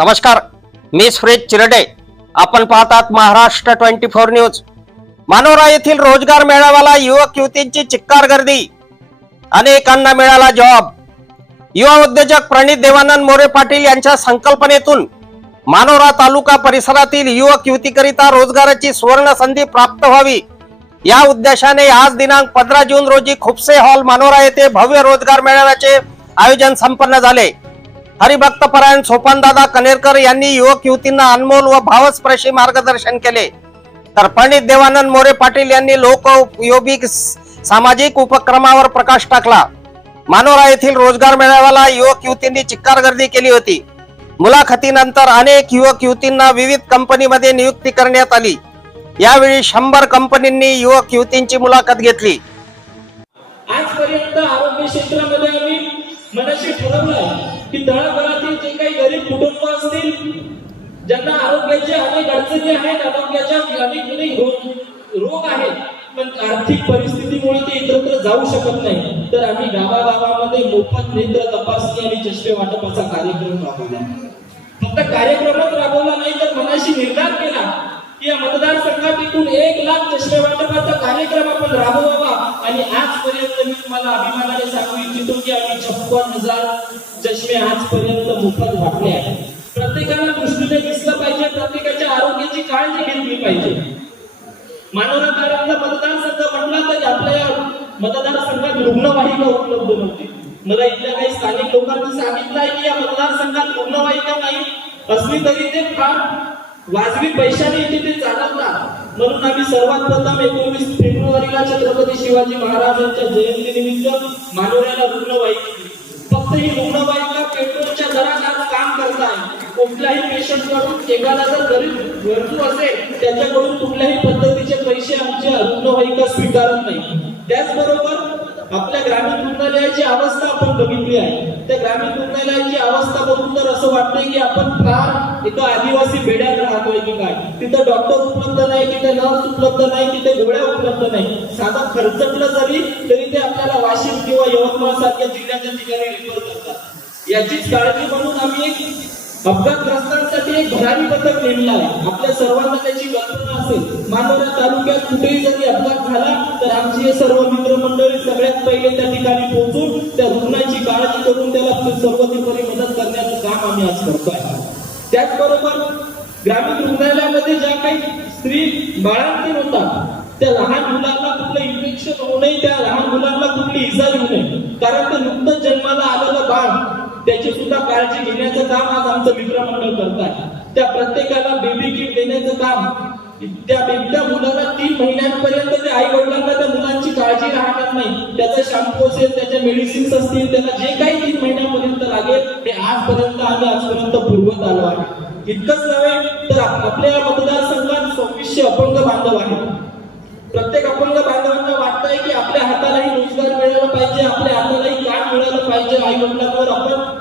नमस्कार मी सुरेश चिरडे. आपण पाहतात Maharashtra twenty four news. Manora येथील रोजगार मेळाव्याला युवक युवतींची चिक्कार गर्दी. अनेकांना मिळाला जॉब युवा उद्योजक प्रणित देवानंद मोरे पाटील यांच्या संकल्पनेतून मानोरा तालुका परिसरातील युवक युवतीकरिता रोजगाराची सुवर्ण संधी प्राप्त व्हावी. या उद्देशाने आज दिनांक पंधरा जून रोजी खुपसे हॉल मानोरा येथे भव्य रोजगार मेळाव्याचे आयोजन संपन्न झाले. हरिभक्तपरायण सोपानदादा कनेरकर यांनी युवक युवतींना अनमोल व भावस्पर्शी मार्गदर्शन केले. तर पंडित देवानंद मोरे पाटील यांनी लोक उपयोगी सामाजिक उपक्रमावर प्रकाश टाकला. मानोरा येथील रोजगार मेळाव्याला युवक युवतींनी चिक्कार गर्दी केली होती. मुलाखतीनंतर अनेक युवक युवतींना विविध कंपनीमध्ये नियुक्ती करण्यात आली. यावेळी शंभर कंपनींनी युवक युवतींची मुलाखत घेतली. की तळागाळातील जे काही गरीब कुटुंब असतील ज्यांना आरोग्याचे अनेक अडचणी आहेत आरोग्याच्या अनेक अनेक रोग रोग आहेत पण आर्थिक परिस्थितीमुळे ते इतरत्र जाऊ शकत नाही. तर आम्ही गावागावामध्ये मोफत नेत्र तपासणी आणि चष्मे वाटपाचा कार्यक्रम राबवला. फक्त कार्यक्रमच राबवला नाही तर मनाशी निर्धार केला. या मतदारसंघात एकूण एक लाख चष्मे वाटपाचा कार्यक्रम आपण राबवावा. आणि आजपर्यंत मी तुम्हाला अभिमानाने सांगू इच्छितो की आम्ही छप्पन हजार चष्मे आजपर्यंत मोफत वाटले आहेत. प्रत्येकाला दृष्टीने दिसलं पाहिजे प्रत्येकाच्या आरोग्याची काळजी घेतली पाहिजे. मानवरा तालुका मतदारसंघ म्हटला तरी आपल्या मतदारसंघात रुग्णवाहिका उपलब्ध नव्हती. मला इथल्या काही स्थानिक लोकांनी सांगितलं आहे की या मतदारसंघात रुग्णवाहिका नाही. असली तरी ते फार वाजवी पैशाने इथे ते चालवतात. म्हणून आम्ही सर्वात प्रथम एकोणवीस फेब्रुवारीला छत्रपती शिवाजी महाराजांच्या जयंतीनिमित्त मानोऱ्याला रुग्णवाहिका फक्त ही रुग्णवाहिका पेट्रोलच्या दरात आज काम करत आहे कुठल्याही पेशंटकडून एखादा जर गरीब गरजू असेल त्याच्याकडून कुठल्याही पद्धतीचे पैसे आमच्या रुग्णवाहिका स्वीकारत नाही. त्याचबरोबर आपल्या ग्रामीण रुग्णालयाची अवस्था आपण बघितली आहे. त्या ग्रामीण रुग्णालयाची अवस्था बघून तर असं वाटतंय की आपण फार एका आदिवासी बेड्यात राहतोय की काय? तिथं डॉक्टर उपलब्ध नाही तिथे नर्स उपलब्ध नाही तिथे गोळ्या उपलब्ध नाही. साधा खर्चटलं जरी तरी ते आपल्याला वाशिम किंवा यवतमाळ सारख्या जिल्ह्याच्या ठिकाणी रिफर करतात. याचीच काळजी म्हणून आम्ही एक अपघातग्रस्तांसाठी एक भरारी पथक नेमलं आहे. आपल्या सर्वांना त्याची कल्पना असेल. मानोरा तालुक्यात कुठेही जरी अपघात झाला तर आमची हे सर्व मित्रमंडळी सगळ्यात पहिले त्या ठिकाणी पोहोचून त्या रुग्णाची काळजी करून त्याला सर्वतोपरी मदत करण्याचं काम आम्ही आज करतोय. त्याचबरोबर ग्रामीण रुग्णालयामध्ये ज्या काही स्त्री बाळांतीन होतात त्या लहान मुलांना कुठलं इन्फेक्शन होऊ नये त्या लहान मुलांना कुठली इजा येऊ नये. कारण ते नुकतंच त्याची सुद्धा काळजी घेण्याचं काम आज आमचं मित्रमंडळ करत आहे त्या प्रत्येकाला बेबी किट देण्याचं काम. त्या बेबीच्या मुलाला तीन महिन्यांपर्यंत ते आई वडिलांना त्या मुलांची काळजी राहणार नाही. त्याचा शॅम्पू असेल त्याच्या मेडिसिन्स असतील त्याला जे काही तीन महिन्यापर्यंत लागेल ते आजपर्यंत आम्ही आजपर्यंत पुरवत आलो आहे. इतकंच नव्हे तर आपल्या मतदारसंघात सव्वीसशे अपंग बांधव आहेत. प्रत्येक अपंग बांधवांना वाटतंय की आपल्या हातालाही रोजगार मिळाला पाहिजे आपल्या हातालाही काम मिळालं पाहिजे. आई वडिलांवर आपण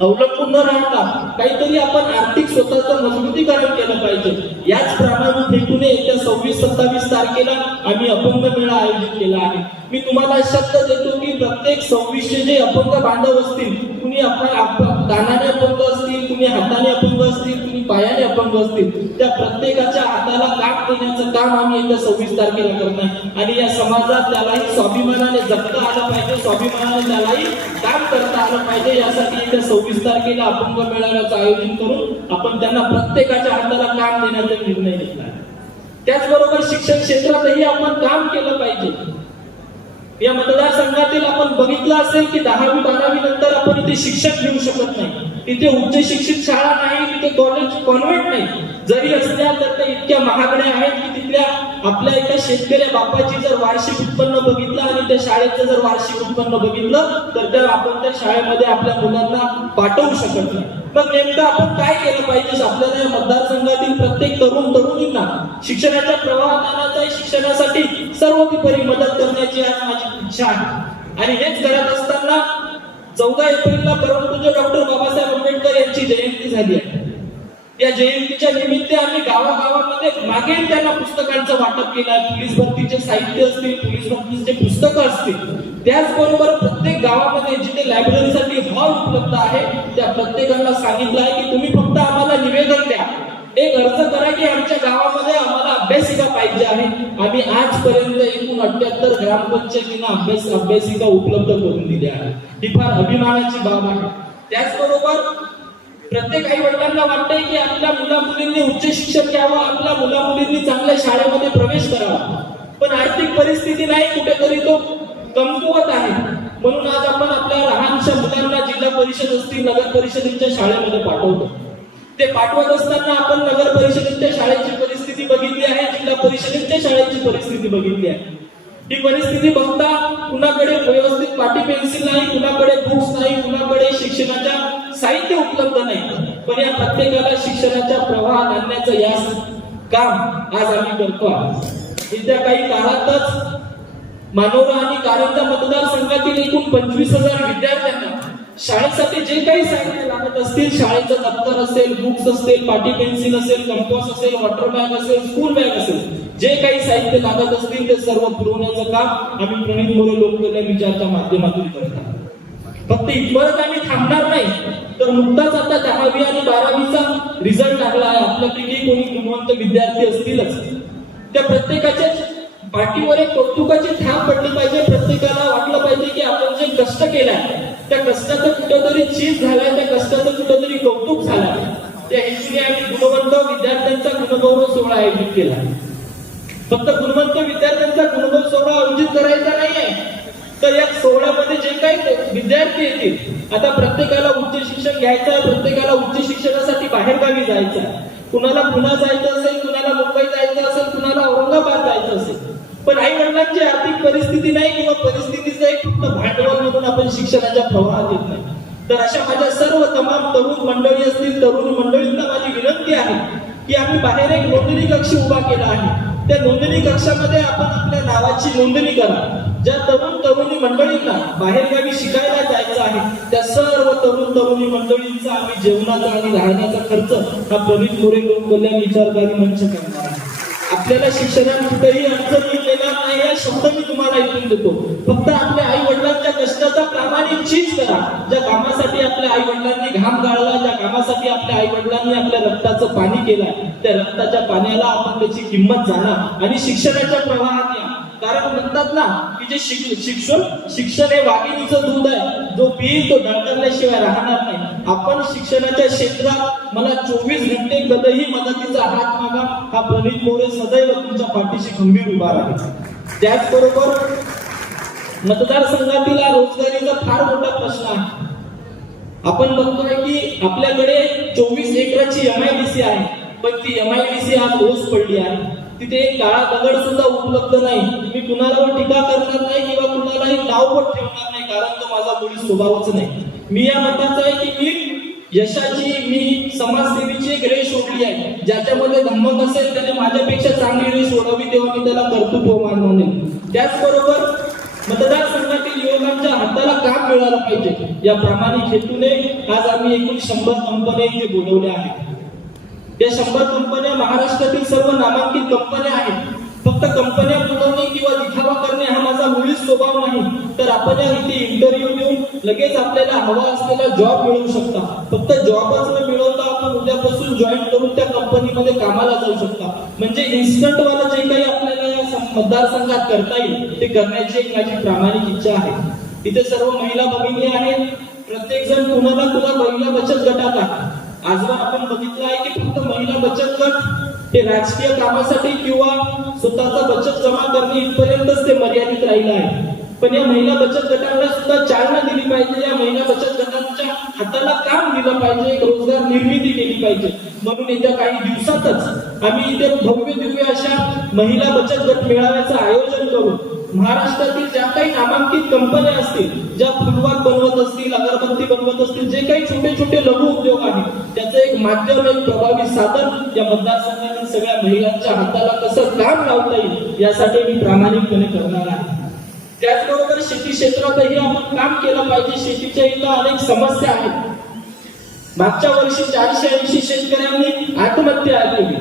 अवलंबून न राहता काहीतरी आपण आर्थिक स्वतःचं मजबूतीकरण केलं पाहिजे. याच प्रामाणिक हेतूने येत्या सव्वीस सत्तावीस तारखेला आम्ही अपंग मेळा आयोजित केला आहे. मी तुम्हाला शब्द देतो की प्रत्येक सव्वीसशे जे अपंग बांधव असतील कुणी आपण आप- अपंग असतील कुणी हाताने अपंग असतील पायाने अपंग असतील त्या प्रत्येकाच्या हाताला काम देण्याचं काम आम्ही येत्या सव्वीस तारखेला करणार. आणि या समाजात त्यालाही स्वाभिमानाने जगता आलं पाहिजे स्वाभिमानाने त्यालाही काम करता आलं पाहिजे यासाठी येत्या सव्वीस तारखेला अपंग मेळाव्याचं आयोजन करून आपण त्यांना प्रत्येकाच्या हाताला काम देण्याचा निर्णय घेतला त्याचबरोबर शिक्षण क्षेत्रातही आपण काम केलं पाहिजे. या मतदारसंघातील आपण बघितलं असेल की दहावी बारावी नंतर आपण इथे शिक्षक घेऊ शकत नाही. तिथे उच्च शिक्षित शाळा नाही तिथे कॉलेज कॉन्व्हेंट नाही. जरी असल्या तर त्या इतक्या महागड्या आहेत की तिथल्या आपल्या एका शेतकऱ्या बापाची जर वार्षिक उत्पन्न बघितलं आणि त्या शाळेचं जर वार्षिक उत्पन्न बघितलं तर त्या आपण त्या शाळेमध्ये आपल्या मुलांना पाठवू शकत नाही. मग नेमकं आपण काय केलं पाहिजे? आपल्याला या मतदारसंघातील प्रत्येक तरुण तरुणींना शिक्षणाच्या प्रवाहात आणायचं शिक्षणासाठी सर्वतोपरी मदत करण्याची आज माझी इच्छा आहे. आणि हेच करत असताना चौदा एप्रिलला परमपूज्य डॉक्टर बाबासाहेब आंबेडकर यांची जयंती झाली आहे. या जयंतीच्या निमित्त आम्ही गावागावामध्ये मागेल त्यांना पुस्तकांचं वाटप केलं. पोलीस भरतीचे साहित्य असतील पोलीस भरतीचे पुस्तकं असतील. त्याचबरोबर प्रत्येक गावामध्ये जिथे लायब्ररीसाठी हॉल उपलब्ध आहे त्या प्रत्येकाला सांगितलं आहे की तुम्ही फक्त आम्हाला निवेदन द्या. एक अर्ज करा की आमच्या गावामध्ये आम्हाला अभ्यासिका पाहिजे आहे. आम्ही आजपर्यंत एकूण अठ्याहत्तर ग्रामपंचायतींना अभ्यास अभ्यासिका उपलब्ध करून दिल्या आहे. ही फार अभिमानाची बाब आहे. त्याचबरोबर प्रत्येक आई वडिलांना वाटतंय की आपल्या मुला मुलींनी उच्च शिक्षण घ्यावं आपल्या मुला मुलींनी चांगल्या शाळेमध्ये प्रवेश करावा. पण आर्थिक परिस्थिती नाही कुठेतरी तो कमकुवत आहे म्हणून आज आपण आपल्या लहानशा मुलांना जिल्हा परिषद असतील नगर परिषदेच्या शाळेमध्ये पाठवतो. ते पाठवत असताना आपण नगर परिषदेच्या शाळेची परिस्थिती बघितली आहे जिल्हा परिषदेच्या शाळेची परिस्थिती बघितली आहे. ही परिस्थिती बघता कुणाकडे व्यवस्थित पाटी पेन्सिल नाही कुणाकडे बुक्स नाही कुणाकडे शिक्षणाच्या साहित्य उपलब्ध नाही. पण या प्रत्येकाला शिक्षणाच्या प्रवाहात आणण्याचं या काम आज आम्ही करतो आहोत. येत्या काही काळातच मानोरा आणि कारंजा मतदारसंघातील एकूण पंचवीस हजार विद्यार्थ्यांना शाळेसाठी जे काही साहित्य लागत असतील शाळेचं दप्तर असेल बुक्स असतील पाटी पेन्सिल असेल कंपास असेल वॉटर बॅग असेल स्कूल बॅग असेल जे काही साहित्य लागत असतील ते सर्व पुरवण्याचं काम आम्ही प्रणित मोरे लोककल्याण विचारच्या माध्यमातून करत आहोत. फक्त इथपर्यंत आम्ही थांबणार नाही तर नुकताच आता दहावी आणि बारावीचा रिझल्ट लागला आहे. आपल्यापैकी कोणी गुणवंत विद्यार्थी असतीलच त्या प्रत्येकाच्या पाठीवर एक कौतुकाची ठाम पडली पाहिजे प्रत्येकाला वाटलं पाहिजे की आपण जे कष्ट केलाय त्या कष्टाचं कुठंतरी चीज झालाय त्या कष्टाचं कुठंतरी कौतुक झालाय. त्या हेतूने आम्ही गुणवंत विद्यार्थ्यांचा गुणगौरव सोहळा आयोजित केला. फक्त गुणवंत विद्यार्थ्यांचा गुणगौरव सोहळा आयोजित करायचा नाहीये. तर या सोहळ्यामध्ये जे काही विद्यार्थी येतील आता प्रत्येकाला उच्च शिक्षण घ्यायचं आहे प्रत्येकाला उच्च शिक्षणासाठी बाहेरगावी जायचं आहे कुणाला पुन्हा जायचं असेल कुणाला मुंबई जायचं असेल कुणाला औरंगाबाद जायचं असेल. पण आई वडिलांची आर्थिक परिस्थिती नाही किंवा परिस्थितीचं एक फक्त भांडवल म्हणून आपण शिक्षणाच्या प्रवाहात येत नाही. तर अशा माझ्या सर्व तमाम तरुण मंडळी असतील तरुण मंडळींना माझी विनंती आहे की आम्ही बाहेर एक नोंदणी कक्ष उभा केला आहे. त्या नोंदणी कक्षामध्ये आपण आपल्या नावाची नोंदणी करा. ज्या तरुण तरुणी मंडळींना बाहेरगावी शिकायला जायचं आहे त्या सर्व तरुण तरुणी मंडळींचा आम्ही जेवणाचा आणि राहण्याचा खर्च हा प्रवीण मोरे लोक कल्याण विचारकारी मंच करणार आहे. आपल्याला शिक्षणात कुठेही अडचण येणार नाही या शब्द मी तुम्हाला ऐकून देतो. फक्त आपल्या आई वडिलांच्या कष्टाचा प्रामाणिक चीज करा. ज्या कामासाठी आपल्या आई वडिलांनी घाम गाळला ज्या कामासाठी आपल्या आई वडिलांनी आपल्या रक्ताचं पाणी केलं त्या रक्ताच्या पाण्याला आपण त्याची किंमत जाणार आणि शिक्षणाच्या प्रवाहात या कारण म्हणतात ना की जे शिक्षण शिक्षण हे वाघिणीचं दूध आहे. जो पिईल तो डळकरल्याशिवाय राहणार नाही. आपण शिक्षणाच्या क्षेत्रात मला चोवीस घंटे कधीही मदतीचा हात मागा हा प्रणित मोरे सदैव तुमच्या पाठीशी खंबीर उभा राहील. त्याचबरोबर मतदारसंघातील हा रोजगारीचा फार मोठा प्रश्न आहे. आपण बघतोय की आपल्याकडे चोवीस एकराची एमआयडीसी आहे. पण ती एमआयडीसी आज ओस पडली आहे. तिथे एक काळा दगड सुद्धा उपलब्ध नाही. मी कुणावर टीका करणार नाही किंवा कुणालाही नाव पण ठेवणार नाही कारण तो माझा मुळी स्वभावच नाही. मी या मताचा आहे की मी यशाची मी समाजसेवेची एक रेष ओढली आहे. ज्याच्यामध्ये धम्मक असेल त्याने माझ्यापेक्षा चांगली रेष ओढावी तेव्हा मी त्याला कर्तृत्वमान म्हणेन त्याचबरोबर मतदारसंघातील युवकांच्या हाताला काम मिळालं पाहिजे. या प्रामाणिक हेतूने आज आम्ही एकूण शंभर कंपन्या इथे बोलवल्या आहेत. या शंभर कंपन्या महाराष्ट्रातील सर्व नामांकित कंपन्या आहेत. फक्त कंपन्या बोलवणे किंवा दिखावा करणे हा माझा मुळीच स्वभाव नाही. तर आपण या इथे इंटरव्ह्यू देऊन लगेच आपल्याला हवा असलेला जॉब मिळवू शकता. फक्त जॉबच न मिळवता आपण उद्यापासून जॉईन करून त्या कंपनीमध्ये कामाला जाऊ शकता. म्हणजे इन्स्टंट वाला जे काही आपल्याला या मतदारसंघात करता येईल ते करण्याची एक माझी प्रामाणिक इच्छा आहे. इथे सर्व महिला भगिनी आहेत. प्रत्येक जण कुणाला कुणा महिला बचत गटात आहे. आजवर आपण बघितलं आहे की फक्त महिला बचत गट हे राजकीय कामासाठी किंवा स्वतःचा बचत जमा करणे इथपर्यंतच ते मर्यादित राहिलं आहे. पण या महिला बचत गटांना सुद्धा चालना दिली पाहिजे. या महिला बचत गटांच्या हाताला काम दिलं पाहिजे. एक रोजगार निर्मिती केली पाहिजे. म्हणून येत्या काही दिवसातच आम्ही इथे भव्य दिव्य अशा महिला बचत गट मेळाव्याचं आयोजन करू. महाराष्ट्रातील ज्या काही नामांकित कंपन्या असतील ज्या फुलवात बनवत असतील अगरबत्ती बनवत असतील जे काही छोटे छोटे लघु उद्योग आहेत त्याचं एक माध्यम एक प्रभावी साधन या मतदारसंघातील सगळ्या महिलांच्या हाताला कसं काम लावता येईल यासाठी मी प्रामाणिकपणे करणार आहे. त्याचबरोबर शेती क्षेत्रातही आपण काम केलं पाहिजे. शेतीच्या इथं अनेक समस्या आहेत. मागच्या वर्षी चारशे ऐंशी शेतकऱ्यांनी आत्महत्या केली.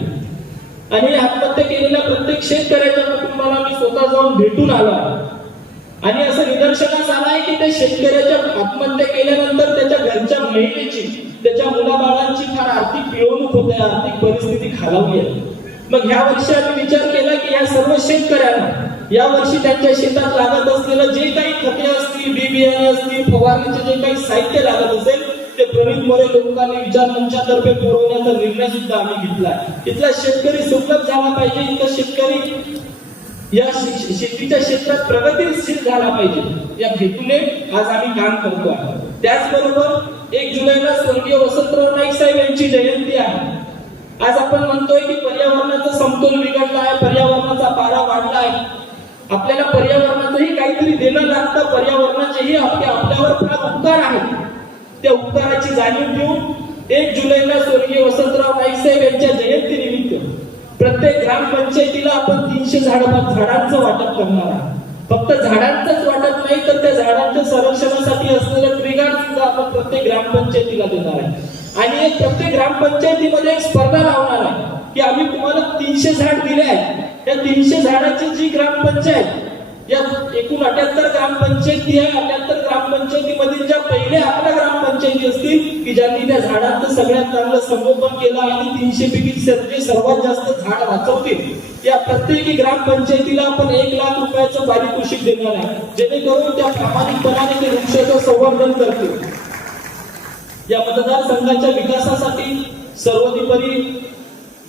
आणि आत्महत्या केलेल्या प्रत्येक शेतकऱ्याच्या कुटुंबाला मी स्वतः जाऊन भेटून आलो आहे. आणि असं निदर्शनास आलं आहे की त्या शेतकऱ्याच्या आत्महत्या केल्यानंतर त्याच्या घरच्या महिलेची त्याच्या मुलाबाळांची फार आर्थिक पिळवणूक होते आर्थिक परिस्थिती खालावली आहे. मग ह्या वर्षी आम्ही विचार केला की या सर्व शेतकऱ्यांना या वर्षी त्यांच्या शेतात लागत असलेलं जे काही खते असतील बी बियाणे असतील फवारणीचे जे काही साहित्य लागत असेल ते प्रणित मोरे लोकांनी विचार मंचातर्फे पुरवण्याचा निर्णय सुद्धा आम्ही घेतला इथला शेतकरी सुलभ झाला पाहिजे इथला शेतकरी या शेतीच्या क्षेत्रात प्रगतीशील झाला पाहिजे. या हेतूने आज आम्ही काम करतो आहे. त्याचबरोबर एक जुलैला स्वर्गीय वसंतराव नाईक साहेब यांची जयंती आहे. आज आपण म्हणतोय की पर्यावरणाचा समतोल बिघडला आहे पर्यावरणाचा पारा वाढला आहे. आपल्याला पर्यावरणाचंही काहीतरी देणं लागतं पर्यावरणाचेही आपल्या आपल्यावर फार उपकार आहेत. त्या उपकाराची जाणीव घेऊन एक जुलैला स्वर्गीय वसंतराव नाईक साहेब यांच्या जयंती प्रत्येक ग्रामपंचायतीला आपण तीनशे झाड झाडांचं वाटप करणार आहे फक्त झाडांचंच वाटप नाही तर त्या झाडांच्या संरक्षणासाठी असलेलं ट्रिगार सुद्धा आपण प्रत्येक ग्रामपंचायतीला देणार आहे. आणि एक प्रत्येक ग्रामपंचायतीमध्ये एक स्पर्धा लावणार आहे की आम्ही तुम्हाला तीनशे झाड दिले आहेत. त्या तीनशे झाडाची जी ग्रामपंचायत या एकूण अठ्याहत्तर ग्रामपंचायती आहे. अठ्याहत्तर ग्रामपंचायतीमधील ज्या पहिल्या अकरा ग्रामपंचायती असतील की ज्यांनी त्या झाडांचं सगळ्यात चांगलं संगोपन केलं आणि तीनशे पैकी जे सर्वात जास्त झाड वाचवतील. या प्रत्येकी ग्रामपंचायतीला आपण एक लाख रुपयाचं पारितोषिक देणार आहे. जेणेकरून त्या प्रामाणिकपणाने ते वृक्षाचं संवर्धन करतील. या मतदारसंघाच्या विकासासाठी सर्वोपरी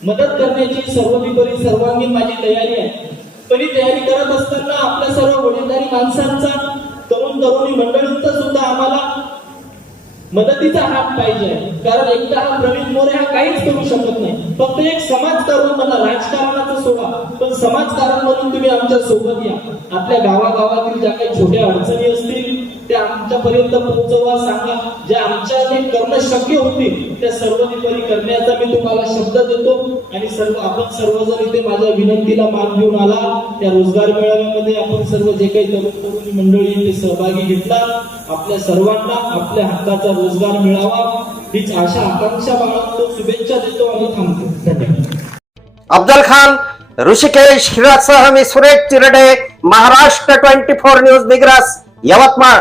मदत करण्याची सर्वोपरी सर्वांगीण माझी तयारी आहे. पण ही तयारी करत असताना आपल्या सर्व वडीलधारी माणसांचा तरुण तरुणी मंडळींचा सुद्धा आम्हाला मदतीचा हात पाहिजे. कारण एकटा हा प्रवीण मोरे हा काहीच करू शकत नाही. फक्त एक समाजकारण म्हणा राजकारणाचा सोडा पण समाजकारण म्हणून तुम्ही आमच्यासोबत या. आपल्या गावागावातील ज्या काही छोट्या अडचणी असतील ते आमच्यापर्यंत पोहोचवा सांगा. जे आमच्याने करणं शक्य होतील त्या सर्व निपरी करण्याचा मी तुम्हाला शब्द देतो. आणि सर्व आपण सर्वजण इथे माझ्या विनंतीला मान देऊन आला. त्या रोजगार मेळाव्यामध्ये आपण सर्व जे काही तरुण तरुणी मंडळी ते सहभागी घेतला. आपल्या सर्वांना आपल्या हक्काचा रोजगार मिळावा. हीच आशा आकांक्षा बाळगतो शुभेच्छा देतो आणि थांबतो. धन्यवाद. अफजल खान ऋषिकेश हिरासह मी Suresh Chirde Maharashtra twenty four news Digras Yavatmal.